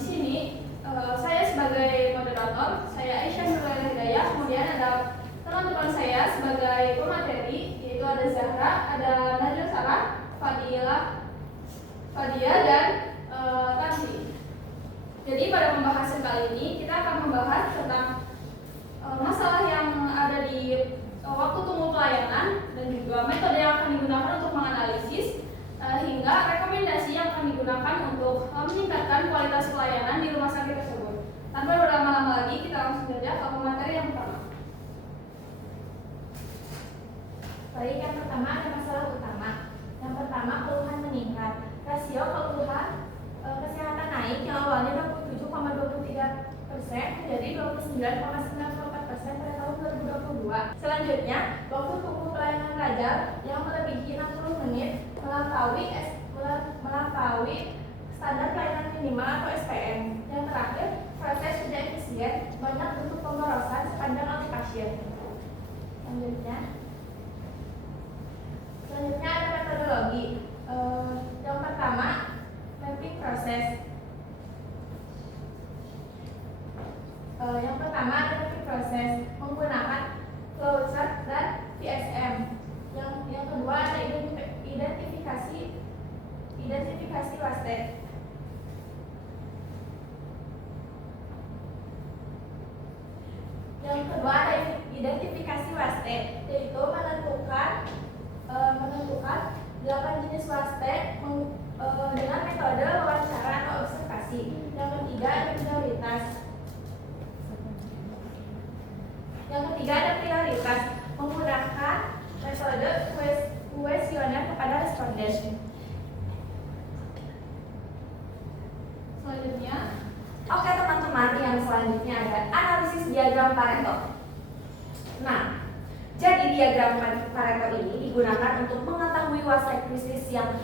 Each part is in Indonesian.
Di sini saya sebagai moderator, saya Aisyah Nurul Hidayah, kemudian ada teman-teman saya sebagai pemateri, yaitu ada Zahra, ada Najwa Sarah, Fadia, dan Tansi. Jadi pada pembahasan kali ini kita akan membahas tentang masalah yang ada di waktu tunggu pelayanan dan juga metode yang akan digunakan untuk menganalisis hingga rekomendasi yang akan digunakan untuk meningkatkan kualitas pelayanan di rumah sakit tersebut. Tanpa berlama-lama lagi, kita langsung saja ke materi yang pertama. Baik, yang pertama ada masalah utama. Yang pertama, keluhan meningkat. Rasio keluhan kesehatan naik yang awalnya 27,23% menjadi 29,94% pada tahun 2022. Selanjutnya, waktu tunggu pelayanan Raja yang melebihi 60 menit melampaui standar pelayanan minimal atau SPM. Yang terakhir, proses tidak efisien, banyak bentuk pemborosan sepanjang alur pasien. Selanjutnya ada metodologi. Yang pertama, mapping proses. Menggunakan flowchart dan VSM. Yang kedua ada identifikasi WASTE. Yang kedua ada identifikasi WASTE, yaitu menentukan 8 jenis WASTE dengan metode wawancara atau observasi. Yang ketiga ada prioritas menggunakan metode kuesioner kepada responden. Selanjutnya, oke teman-teman, yang selanjutnya ada analisis diagram Pareto. Nah, jadi diagram Pareto ini digunakan untuk mengetahui WASTE krisis yang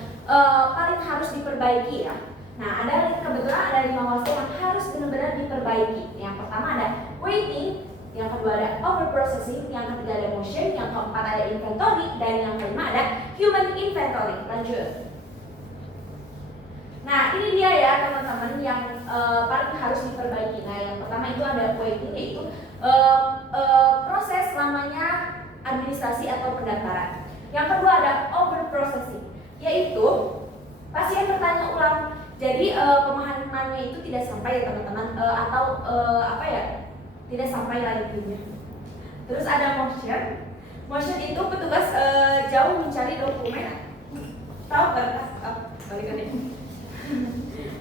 paling harus diperbaiki ya. Nah, kebetulan ada 5 WASTE yang harus benar-benar diperbaiki. Yang pertama ada waiting, yang kedua ada overprocessing, yang ketiga ada motion, yang keempat ada inventory, dan yang kelima ada human inventory. Lanjut. Nah, ini dia ya teman-teman yang paling harus diperbaiki. Nah, yang pertama itu ada waiting, yaitu proses lamanya administrasi atau pendaftaran. Yang kedua ada overprocessing, yaitu pasien bertanya ulang. Jadi pemahamannya itu tidak sampai ya teman-teman, tidak sampai lanjutnya. Terus ada motion itu petugas jauh mencari dokumen berkas.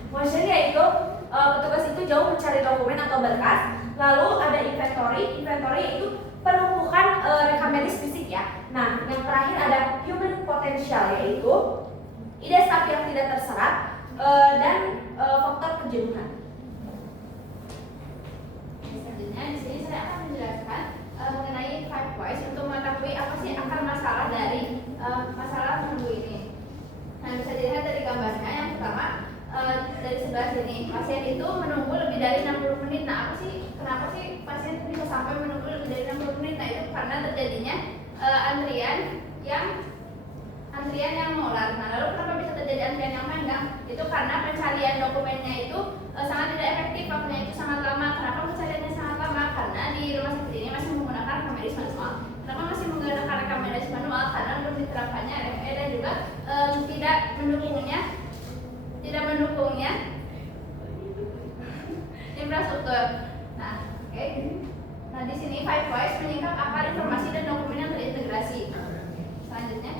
Motion yaitu petugas itu jauh mencari dokumen atau berkas. Lalu ada inventory itu penumpukan rekam medis fisik ya. Nah, yang terakhir ada human potential, yaitu ide staff yang tidak terserap dan faktor kejenuhan. selanjutnya di sini saya akan menjelaskan mengenai 5 whys untuk mengetahui apa sih akar masalah dari masalah menunggu ini. Nah, bisa dilihat dari gambarnya. Yang pertama, dari sebelah sini, pasien itu menunggu lebih dari 60 menit. Nah, kenapa sih pasien bisa sampai menunggu lebih dari 60 menit? Nah, itu karena terjadinya antrian yang mengular. Nah, lalu kenapa bisa terjadi antrian yang panjang? Itu karena pencarian dokumennya itu sangat tidak efektif, waktunya itu sangat lama. Kenapa pencariannya sangat lama? Karena di rumah sakit ini masih menggunakan rekam medis manual. Kenapa masih menggunakan rekam medis manual? Karena belum diterapkannya RME dan juga tidak mendukungnya infrastruktur. Nah, oke. Nah, di sini 5 whys menyingkap akar informasi dan dokumen yang terintegrasi. Selanjutnya.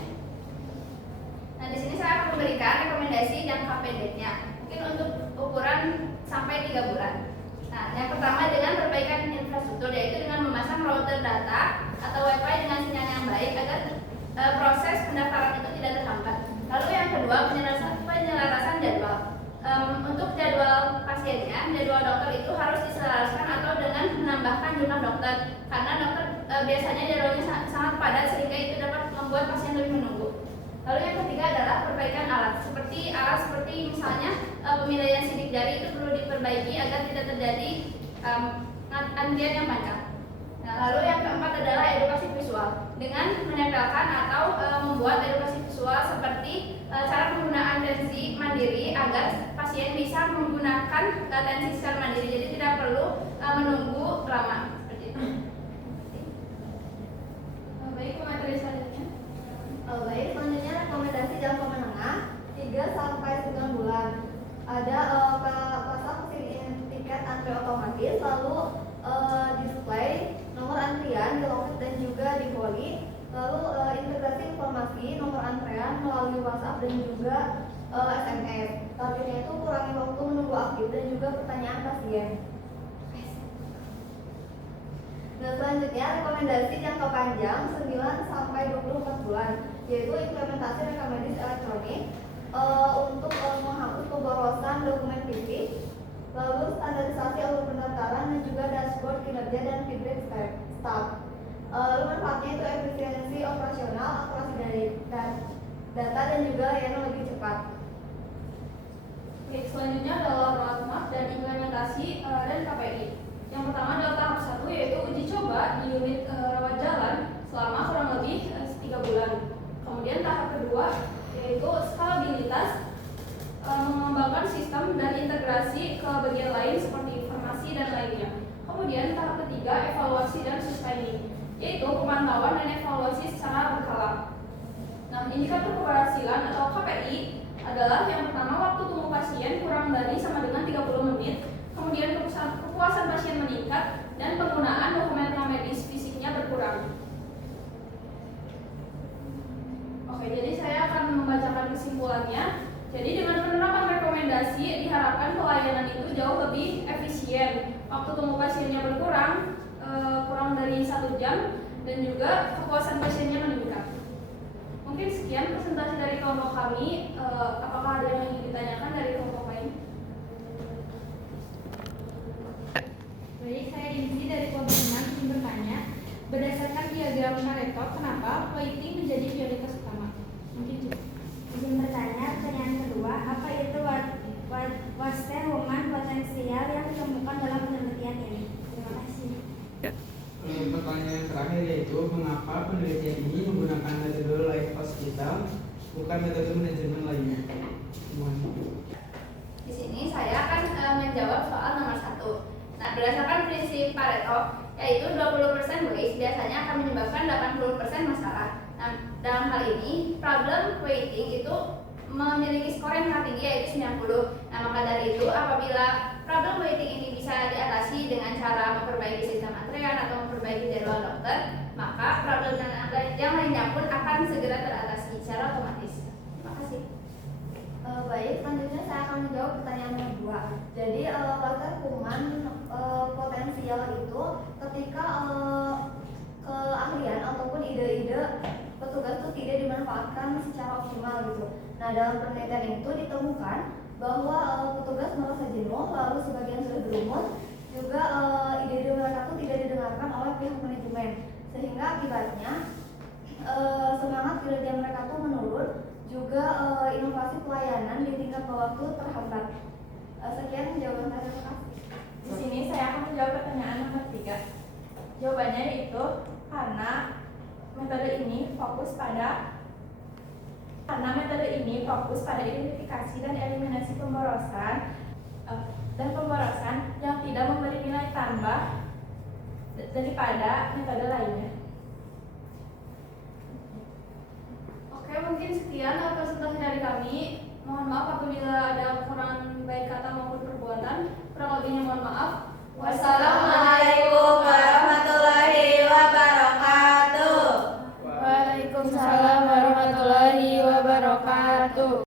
Nah, di sini saya akan memberikan rekomendasi jangka pendeknya. Mungkin untuk ukuran sampai 3 bulan. Nah, yang pertama dengan perbaikan infrastruktur, yaitu dengan memasang router data atau WiFi dengan sinyal yang baik agar proses pendaftaran itu tidak terhambat. Lalu yang kedua, penyelarasan jadwal. Untuk jadwal pasiennya, jadwal dokter itu harus diselaraskan atau dengan menambahkan jumlah dokter, karena dokter biasanya jadwalnya sangat padat sehingga itu dapat membuat pasien lebih menunggu. Lalu yang ketiga adalah perbaikan alat seperti misalnya pemilihan sidik jari itu perlu diperbaiki agar tidak terjadi antrian yang panjang. Nah, lalu yang keempat adalah edukasi visual dengan menempelkan atau membuat edukasi visual seperti cara penggunaan tensi mandiri agar pasien bisa menggunakan tensi secara mandiri, jadi tidak perlu menunggu lama seperti itu. Baik, materi selanjutnya. Baik, selanjutnya rekomendasi jangka menengah 3 sampai 9 bulan. Ada pasang tiket antri otomatis, lalu display nomor antrian di loket dan juga di poli, lalu integrasi informasi nomor antrean melalui WhatsApp dan juga SMS. Targetnya itu kurangi waktu menunggu aktif dan juga pertanyaan pasien. Dan selanjutnya rekomendasi jangka panjang 9 sampai 24 bulan, yaitu implementasi rekam medis elektronik untuk menghapus pemborosan dokumen fisik, lalu standarisasi alur pendaftaran dan juga dashboard kinerja dan feedback staff. Lalu manfaatnya itu efisiensi operasional, akurasi dari data dan juga layanan lebih cepat. Baik, selanjutnya adalah roadmap dan implementasi dan KPI. Yang pertama adalah tahap 1, yaitu uji coba di unit rawat jalan selama kurang lebih 3 bulan. Kemudian tahap kedua yaitu skalabilitas, mengembangkan sistem dan integrasi ke bagian lain seperti informasi dan lainnya. Kemudian tahap ketiga evaluasi dan sustaining, yaitu pemantauan dan evaluasi secara berkala. Nah, indikator keberhasilan atau KPI adalah yang pertama waktu tunggu pasien kurang dari sama dengan 30 menit, kemudian kepuasan pasien meningkat, dan penggunaan dokumen medis fisiknya berkurang. Oke, jadi saya akan membacakan kesimpulannya. Jadi dengan penerapan rekomendasi diharapkan pelayanan itu jauh lebih efisien, waktu tunggu pasiennya berkurang, kurang dari 1 jam, dan juga kepuasan pasiennya meningkat. Mungkin sekian presentasi dari kelompok kami. Apakah ada yang ingin ditanyakan dari kelompok lain? Baik, saya Insi dari kelompok 6 ingin bertanya, berdasarkan diagram Pareto, kenapa waiting menjadi prioritas utama? Mungkin juga. Izin bertanya, pertanyaan kedua, apa itu waste human potensial yang ditemukan dalam penelitian ini? Terima kasih. Pertanyaan yang terakhir yaitu mengapa penelitian ini menggunakan metode live hospital bukan metode manajemen lainnya? Di sini saya akan menjawab soal nomor 1. Nah, berdasarkan prinsip Pareto, yaitu 20% waste biasanya akan menyebabkan 80% masalah. Nah, dalam hal ini, problem waiting itu memiliki skor yang sangat tinggi, yaitu 90. Nah, maka dari itu, apabila problem waiting ini bisa diatasi dengan cara memperbaiki sistem antrean atau memperbaiki jadwal dokter, maka problem yang lainnya pun akan segera teratasi secara otomatis. Terima kasih. Baik, selanjutnya saya akan menjawab pertanyaan nomor 2. Jadi waste human potensial itu ketika keahlian ataupun ide-ide petugas itu tidak dimanfaatkan secara optimal gitu. Nah, dalam penelitian itu ditemukan bahwa petugas merasa jenuh, lalu sebagian sudah berumur, juga ide-ide mereka itu tidak didengarkan oleh pihak manajemen, sehingga akibatnya semangat kinerja mereka itu menurun, juga inovasi pelayanan di tingkat bawah itu terhambat. Sekian jawaban saya, terima kasih. Di sini saya akan menjawab pertanyaan nomor 3. Jawabannya yaitu karena metode ini fokus pada identifikasi dan eliminasi pemborosan yang tidak memberi nilai tambah daripada metode lainnya. Oke, mungkin sekian presentasi dari kami. Mohon maaf apabila ada kurang baik kata maupun perbuatan. Kurang lebihnya mohon maaf. Wassalamualaikum.